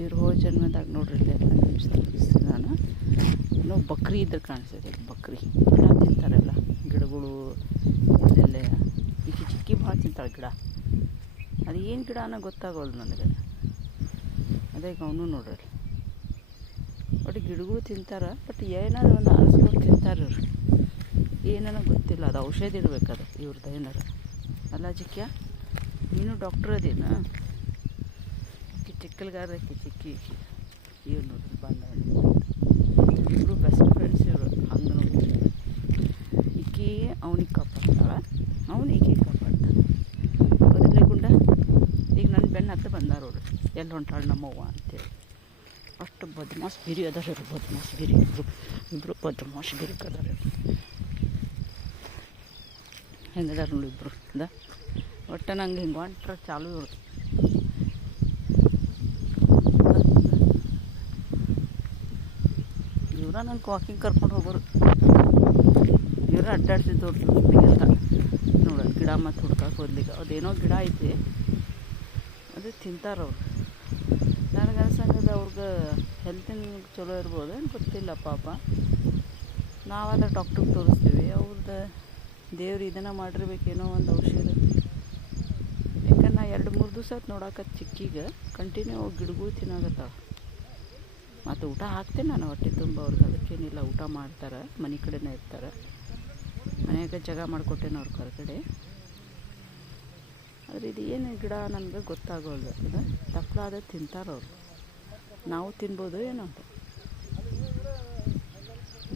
ಇವ್ರು ಹೋದ ಜನ್ಮದಾಗ ನೋಡ್ರಿ ಇಲ್ಲೇ ನಾನು ಇನ್ನೂ ಬಕ್ರಿ ಇದ್ರೆ ಕಾಣಿಸ್ತದೆ. ಬಕ್ರಿ ಗಿಡ ತಿಂತಾರಲ್ಲ, ಗಿಡಗಳು ಇಲ್ಲೆಲ್ಲ ಈಗ ಚಿಕ್ಕಿ ಭಾಳ ತಿಂತಾಳೆ ಗಿಡ. ಅದು ಏನು ಗಿಡ ಅನ್ನೋ ಗೊತ್ತಾಗೋದು ನನಗೆ. ಅದೇ ಅವನು ನೋಡ್ರಿ ಬಟ್ ಗಿಡಗಳು ತಿಂತಾರೆ, ಬಟ್ ಏನಾದ್ರು ಒಂದು ಆರಿಸ್ಕೊಂಡು ತಿಂತಾರೆ ಇವ್ರು. ಏನೋ ಗೊತ್ತಿಲ್ಲ, ಅದು ಔಷಧಿ ಇಡಬೇಕದು ಇವ್ರದ್ದು ಏನಾರು ಅಲ್ಲ. ಜಿಕ್ಕಿಯ ನೀನು ಡಾಕ್ಟ್ರ್ ಅದೇನು? ಚಿಕ್ಕಲ್ಗಾರಕ್ಕೆ ಚಿಕ್ಕಿ ಇವ್ರು ನೋಡ್ರಿ ಬಂದ ಇಬ್ಬರು ಬೆಸ್ಟ್ ಫ್ರೆಂಡ್ಸ್ ಇವರು. ಹಂಗೆ ನೋಡಿ ಈಕೆ ಅವನಿಗೆ ಕಾಪಾಡ್ತಾಳೆ, ಅವನು ಈಕೆ ಕಾಪಾಡ್ತಾಳೆ. ಅದ್ರಲ್ಲೇ ಗುಂಡ ಈಗ ನನ್ನ ಬೆನ್ನ ಹತ್ತ ಬಂದಾರೋರು ಎಲ್ಲಿ ಹೊಂಟಾಳು ನಮ್ಮವ್ವ ಅಂತೇಳಿ. ಅಷ್ಟು ಬದ್ಮಾಸ್ ಗಿರಿ ಅದಾರ ಇವರು, ಬದ್ಮಾಸ್ ಗಿರಿ ಇಬ್ಬರು ಬದ್ಮಾಸ್ ಗಿರಿ ಅದಾರ ಇವರು. ಹೆಂಗದಾರ ನೋಡಿ ಇಬ್ಬರು ಅದ. ಒಟ್ಟು ನಂಗೆ ಹಿಂಗೆ ಹೊಂಟ್ರೆ ಚಾಲು ಇವ್ರು. ಇವರ ನಂಗೆ ವಾಕಿಂಗ್ ಕರ್ಕೊಂಡು ಹೋಗೋರು. ಇವರ ಅಡ್ಡಾಡ್ಸಿದ್ದವ್ರು ಅಂತ ನೋಡೋದು. ಗಿಡ ಮತ್ತು ಹುಡ್ಕಕ್ಕೆ ಹೋದ್ಲಿಕ್ಕೆ ಅದೇನೋ ಗಿಡ ಐತಿ, ಅದು ತಿಂತಾರವ್ರು. ನನಗೆ ಅನ್ಸಂಗದ ಅವ್ರಿಗೆ ಹೆಲ್ತಿನ ಚಲೋ ಇರ್ಬೋದು ಏನು ಗೊತ್ತಿಲ್ಲ ಪಾಪ. ನಾವೆಲ್ಲ ಡಾಕ್ಟ್ರಿಗೆ ತೋರಿಸ್ತೀವಿ, ಅವ್ರದ್ದು ದೇವ್ರು ಇದನ್ನು ಮಾಡಿರ್ಬೇಕೇನೋ ಒಂದು ಔಷಧ. ಯಾಕಂದ್ರೆ ನಾ 2-3 ದಿವಸ ನೋಡಾಕತ್ತು ಚಿಕ್ಕಿಗೆ ಕಂಟಿನ್ಯೂ ಗಿಡಗಳು ತಿನ್ನಾಗತ್ತಾವ. ಮತ್ತು ಊಟ ಹಾಕ್ತೇನೆ ನಾನು ಹೊಟ್ಟೆ ತುಂಬ ಅವ್ರಿಗೆ, ಅದಕ್ಕೇನಿಲ್ಲ. ಊಟ ಮಾಡ್ತಾರೆ, ಮನೆ ಕಡೆನೇ ಇರ್ತಾರೆ. ಮನೆಯಾಗ ಜಾಗ ಮಾಡಿಕೊಟ್ಟೇನೆ ಅವ್ರ ಹೊರಗಡೆ. ಆದರೆ ಇದು ಏನು ಗಿಡ ನನಗೆ ಗೊತ್ತಾಗೋಲ್ಲ. ಅದು ತಪ್ಪಲ ಅದೇ ತಿಂತಾರವ್ರು. ನಾವು ತಿನ್ಬೋದು ಏನೋ ಅಂತ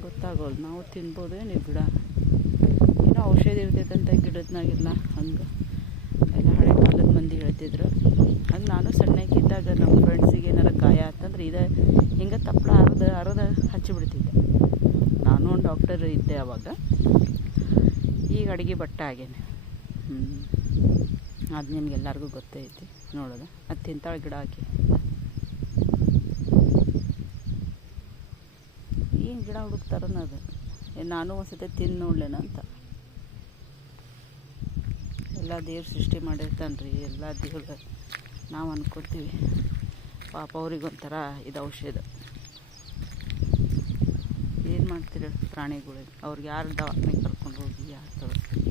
ಗೊತ್ತಾಗೋಲ್ಲ. ನಾವು ತಿನ್ಬೋದು ಏನು ಈ ಗಿಡ, ಏನೋ ಔಷಧಿ ಇರ್ತೈತಂತ ಗಿಡದ್ನಾಗಿಲ್ಲ. ಹಂಗೆ ಎಲ್ಲ ಹಳೆ ಕಾಲದ ಮಂದಿ ಹೇಳ್ತಿದ್ರು. ಹಂಗೆ ನಾನು ಸಣ್ಣಕ್ಕಿದ್ದಾಗ ನಮ್ಮ ಫ್ರೆಂಡ್ಸಿಗೆ ಏನಾರ ಗಾಯ ಅಂತಂದ್ರೆ ಇದು ಹಿಂಗೆ ತಪ್ಪಲ ಅರ್ಧ ಹಚ್ಚಿಬಿಡ್ತಿದ್ದೆ. ನಾನು ಒಂದು ಡಾಕ್ಟರ್ ಇದ್ದೆ ಅವಾಗ. ಈಗ ಅಡುಗೆ ಬಟ್ಟೆ ಆಗೇನೆ. ಅದು ನಿಮ್ಗೆಲ್ಲರಿಗೂ ಗೊತ್ತೈತಿ ನೋಡೋದು. ಅದು ತಿಂತಾಳೆ ಗಿಡ ಹಾಕಿ. ಏನು ಗಿಡ ಹುಡುಕ್ತಾರನ ಅದು. ನಾನು ಒಂದು ಸತಿ ತಿಂದು ನೋಡ್ಲೇನ ಅಂತ. ಎಲ್ಲ ದೇವ್ರು ಸೃಷ್ಟಿ ಮಾಡಿರ್ತಾನೆ ರೀ, ಎಲ್ಲ ದೇವ್ರು ನಾವು ಅನ್ಕೋತೀವಿ. ಪಾಪ ಅವ್ರಿಗೊಂಥರ ಇದು ಔಷಧ. ಏನು ಮಾಡ್ತೀರ ಪ್ರಾಣಿಗಳಿಗೆ? ಅವ್ರಿಗೆ ಯಾರು ದವಾಖಾನೆ ಕರ್ಕೊಂಡು ಹೋಗಿ ಯಾರು ತೋರಿಸ್ತೀವಿ?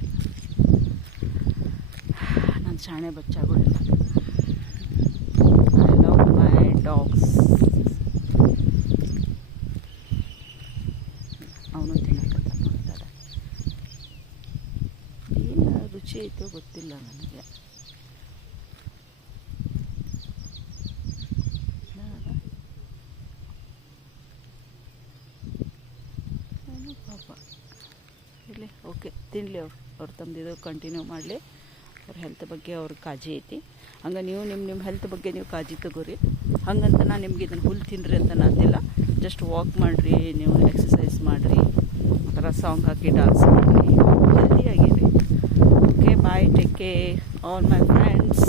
ನನ್ನ ಶಾಣೆ ಬಚ್ಚಾಗಳಿಲ್ಲ. I love my dogs. ಅವನು ತಿನ್ನಕತ್ತ ನೋಡ್ತಾರೆ. ಏನು ರುಚಿ ಐತೋ ಗೊತ್ತಿಲ್ಲ ನನಗೆ. ಏನೋ ಪಾಪ ಇರಲಿ, ಓಕೆ ತಿನ್ನಲಿ. ಅವ್ರು ತಂದಿದ್ದು ಕಂಟಿನ್ಯೂ ಮಾಡಲಿ. ಅವ್ರ ಹೆಲ್ತ್ ಬಗ್ಗೆ ಅವ್ರ ಕಾಳಜಿ ಐತಿ. ಹಂಗೆ ನೀವು ನಿಮ್ಮ ಹೆಲ್ತ್ ಬಗ್ಗೆ ನೀವು ಕಾಳಜಿ ತಗೋರಿ. ಹಂಗಂತ ನಾನು ನಿಮ್ಗೆ ಇದನ್ನು ಹುಲ್ಲು ತಿನ್ನಿರಿ ಅಂತ ನಾನಿಲ್ಲ. ಜಸ್ಟ್ ವಾಕ್ ಮಾಡಿರಿ, ನೀವು ಎಕ್ಸಸೈಸ್ ಮಾಡಿರಿ, ಆ ಥರ ಸಾಂಗ್ ಹಾಕಿ ಡ್ಯಾನ್ಸ್ ಮಾಡಿರಿ, ಹೆಲ್ದಿ ಆಗಿರಿ. Okay bye, take care all my friends.